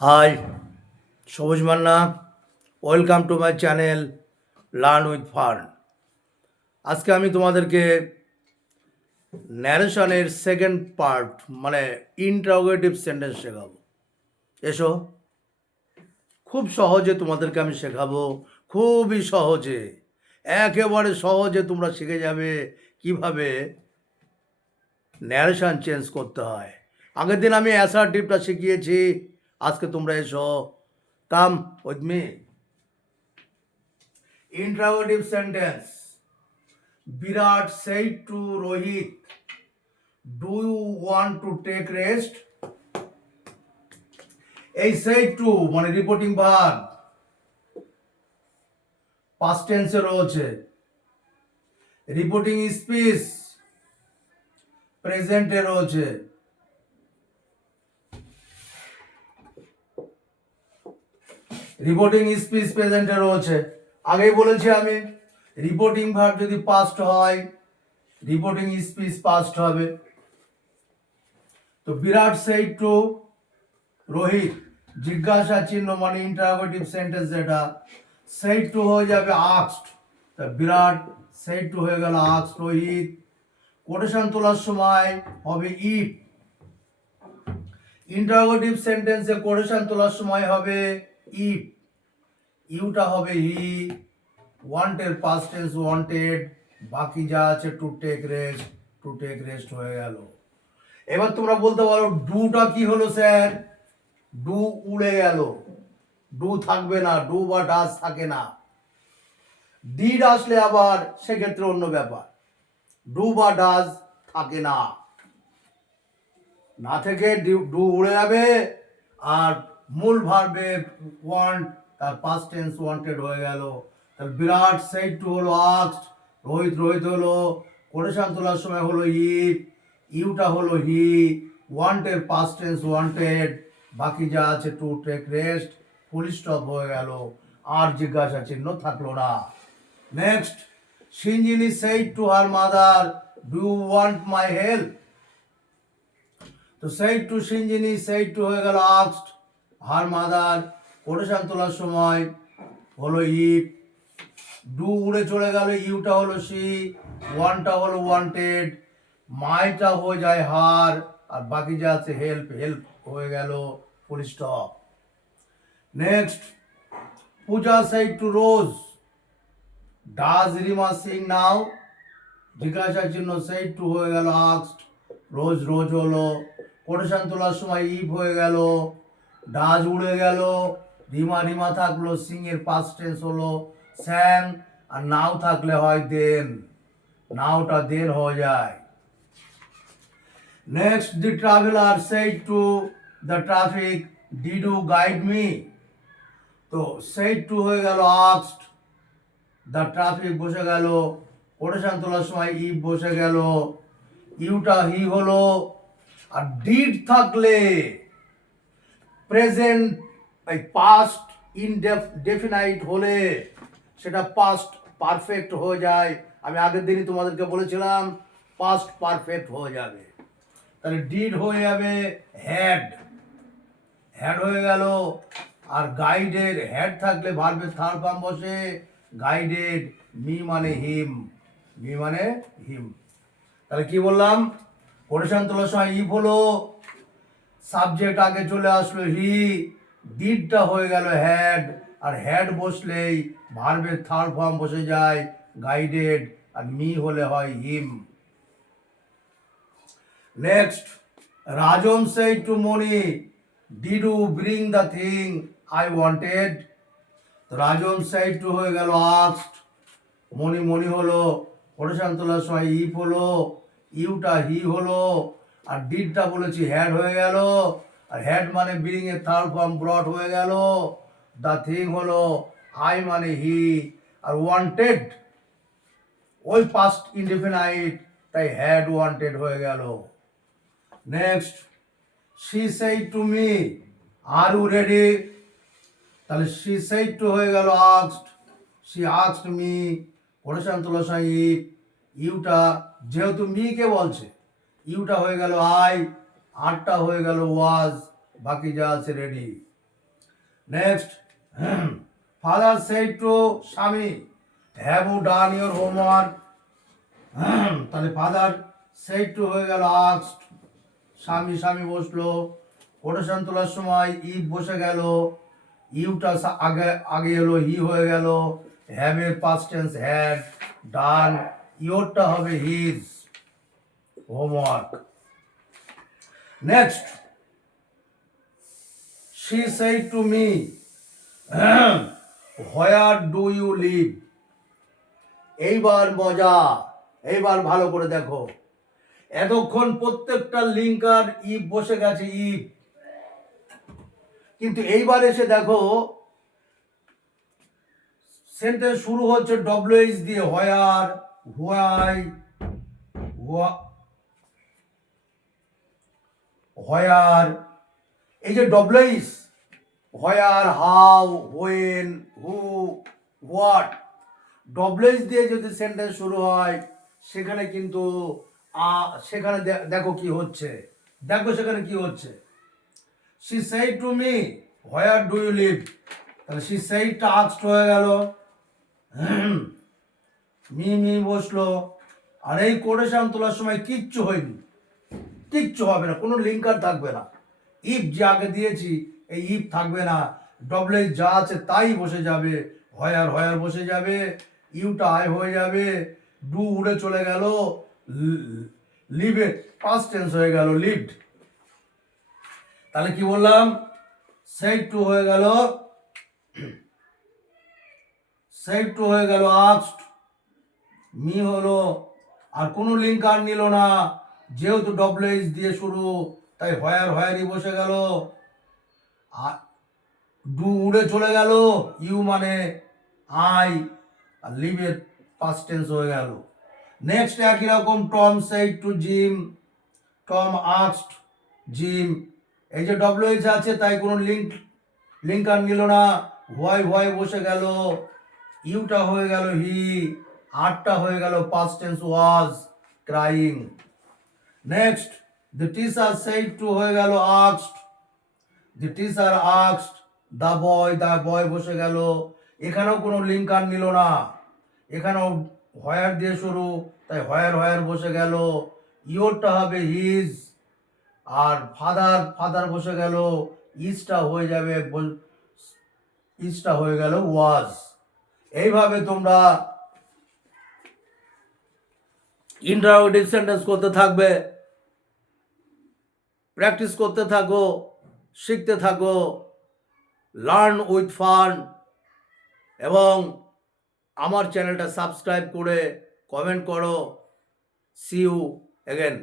High, সবুজ Manna. Welcome to my channel learn with fern. আজকে আমি তোমাদেরকে ন্যারেশনের সেকেন্ড পার্ট মানে ইন্টারোগেটিভ সেন্টেন্স শেখাবো। এসো, খুব সহজে তোমাদেরকে আমি শেখাবো, খুবই সহজে, একেবারে সহজে তোমরা শিখে যাবে কিভাবে ন্যারেশন চেঞ্জ করতে হয়। আগের দিন আমি অ্যাসার্টিভটা শিখিয়েছি, আজকে তোমরা এসো, come with me. Interrogative sentence. Virat said to Rohit, "Do you want to take rest?" এই said to মানে রিপোর্টিং ভার্ব পাস্ট টেন্সে রয়েছে। রিপোর্টিং স্পিচ প্রেজেন্টে রয়েছে। রিপোর্টিং স্পিচ প্রেজেন্টে রয়েছে। আগেই বলেছি আমি, রিপোর্টিং ভার্ব যদি পাস্ট হয়, রিপোর্টিং স্পিচ পাস্ট হবে। তো বিরাট said to রোহিত, জিজ্ঞাসা চিহ্ন মানে ইন্টারোগেটিভ সেন্টেন্স, যেটা said to হয়ে যাবে আস্কড। তা বিরাট said to হয়ে গেল আস্কড রোহিত। কোটেশন তোলার সময় হবে ইফ। ইন্টারোগেটিভ সেন্টেন্সে কোটেশন তোলার সময় হবে ইফ। ইউটা হবে হি। ওয়ান্টের পাস্ট টেন্স ওয়ান্টেড। বাকি যা আছে টু টেক রেস্ট হয়ে গেল। এবার তোমরা বলতে পারো ডুটা কি হলো স্যার? ডু উড়ে গেল, ডু থাকবে না, ডু বা ডাজ থাকে না। ডিড আসলে আবার সেক্ষেত্রে অন্য ব্যাপার, ডু বা ডাজ থাকে না, না থেকে ডু উড়ে যাবে। আর মূল ভার্বে ওয়ান্ট, তার পাস্ট টেন্স ওয়ান্টেড হয়ে গেল। তাহলে বিরাট সেড টু হলো আস্কড, রোহিত হলো কোটেশন তোলার সময় হলো ইফ, ইউটা হলো হি, ওয়ান্টের পাস্ট টেন্স ওয়ান্টেড, বাকি যা আছে to take rest, full stop হয়ে গেল, আর জিজ্ঞাসা চিহ্ন থাকলো না। Next, Sinjini said to her mother, do you want my help? তো said to Sinjini, said to হয়ে গেল আস্কড, হার মাদার কোটেশন তোলার সময় হলো ইফ, ডু উড়ে চলে গেল, ইউটা হলো সি, ওয়ানটা হলো ওয়ান্টেড, মাইটা হয়ে যায় হার, আর বাকি যা আছে হেল্প হয়ে গেল, full stop. Next, Puja said to Rose, does Rima sing now? জিজ্ঞাসা চিহ্ন সেড টু হয়ে গেল আস্কড, রোজ হলো, কোটেশন তোলার সময় ইফ হয়ে গেল, ডাজ উড়ে গেল, রিমা থাকলো, সিং এর পাস্ট টেন্স হলো স্যাং, আর নাও থাকলে হয় দেন, নাওটা দেন হয়ে যায়। Next, the traveller said to the traffic, did you guide me? তো সেড টু হয়ে গেল আস্কড, দ্য ট্রাফিক বসে গেল, কোটেশন তোলার সময় ইফ বসে গেল, ইউটা হি হলো, আর ডিড থাকলে প্রেজেন্ট এই পাস্ট ইনডেফিনাইট হলে সেটা পাস্ট পারফেক্ট হয়ে যায়। আমি আগের দিনই তোমাদেরকে বলেছিলাম পাস্ট পারফেক্ট হয়ে যাবে। তাহলে ডিড হয়ে যাবে হ্যাড হয়ে গেল, আর গাইডেড হ্যাড থাকলে ভার্বের থার্ড ফর্ম বসে, গাইডেড, মি মানে হিম। তাহলে কি বললাম? কোটেশন তোলার সময় ইফ হলো, সাবজেক্ট আগে চলে আসলো হি, ডিডটা হয়ে গেল হ্যাড, আর হ্যাড বসলেই ভার্বের থার্ড ফর্ম বসে যায়, গাইডেড, আর মি হলে হয় him. Next, Rajan said to Moni, did you bring the thing I wanted? Rajan said to হয়ে গেল আস্কড, মনি হলো, কোটেশন তোলার সময় ইফ হলো, ইউটা হি হলো, আর ডিডটা বলেছি হ্যাড হয়ে গেল, আর হ্যাড মানে ব্রিং এর থার্ড ফর্ম ব্রট হয়ে গেল, দ্য থিং হলো আই মানে হি, আর ওয়ান্টেড ওই পাস্ট ইনডেফিনাইট, তাই হ্যাড ওয়ান্টেড হয়ে গেল। Next, she said to me, are you ready? তাহলে শি সেড টু হয়ে গেল asked, she asked me, quotation তোলার সময় ইফ, ইউটা যেহেতু মি কে বলছে, ইউটা হয়ে গেল আই, আরটা হয়ে গেল ওয়াজ, বাকি যা আছে ready. Next, father said to Swami, have you done your homework? তাহলে ফাদার সেড টু হয়ে গেল আস্কড, স্বামী বসলো, কোটেশন তোলার সময় ইফ বসে গেল, ইউটা আগে আগে এলো, হি হয়ে গেল, হ্যাভ এর পাস্ট টেন্স হ্যাড, ডান, ইয়োরটা হবে his homework. Next, she said to me, where do you live? এইবার মজা, এইবার ভালো করে দেখো। এতক্ষণ প্রত্যেকটা লিঙ্কার ইফ বসে গেছে, ইফ, কিন্তু এইবার এসে দেখো সেন্টেন্স শুরু হচ্ছে ডব্লিউএইচ দিয়ে, হোয়ার, হোয়াই, হোয়ার, এই যে WH, where, how, when, who, what, WH দিয়ে যদি সেন্টেন্স শুরু হয় সেখানে কিন্তু সেখানে দেখো কি হচ্ছে, দেখো সেখানে কি হচ্ছে। she said to me, where do you live? তাহলে she said টা asked হয়ে গেল, মি বসলো, আর এই কোটেশন তোলার সময় কিচ্ছু হয়নি, কিচ্ছু হবে না, কোনো লিঙ্কার থাকবে না, ইফ যে আগে দিয়েছি এই ইফ থাকবে না, ডব্লিউএইচ যা আছে তাই বসে যাবে, হোয়ার বসে যাবে, ইউটা আই হয়ে যাবে, ডু উড়ে চলে গেল, লিভে পাস্ট টেন্স হয়ে গেল, লিভড। তাহলে কি বললাম, সেড টু হয়ে গেল, সেড টু হয়ে গেল আস্কড, মি হলো, আর কোনো লিঙ্কার নিল না, যেহেতু ডব্লিউএইচ দিয়ে শুরু তাই হোয়ারই বসে গেল, আর ডু উড়ে চলে গেল, ইউ মানে আই, আর লিভের পাস্ট টেন্স হয়ে গেল। নেক্সট একই রকম, Tom said to gym, Tom asked gym, এই যে ডব্লিউএইচ আছে তাই কোনো লিঙ্কার নিল না, হোয়াই বসে গেল, ইউটা হয়ে গেল হি, আরটা হয়ে গেল past tense was crying. Next, the teacher said to হয়ে গেল asked, the teacher asked the boy বসে গেল, এখানেও কোনো লিঙ্কার নিল না, এখানেও হোয়ার দিয়ে শুরু তাই হোয়ার বসে গেল, ইয়োরটা হবে হিজ, আর ফাদার বসে গেল, ইজটা হয়ে যাবে, ইজটা হয়ে গেল ওয়াজ। এইভাবে তোমরা ইন্টারোগেটিভ সেন্টেন্স করতে থাকবে, প্র্যাকটিস করতে থাকো, শিখতে থাকো, লার্ন উইথ ফান, এবং আমার চ্যানেলটা সাবস্ক্রাইব করে কমেন্ট করো। See you again.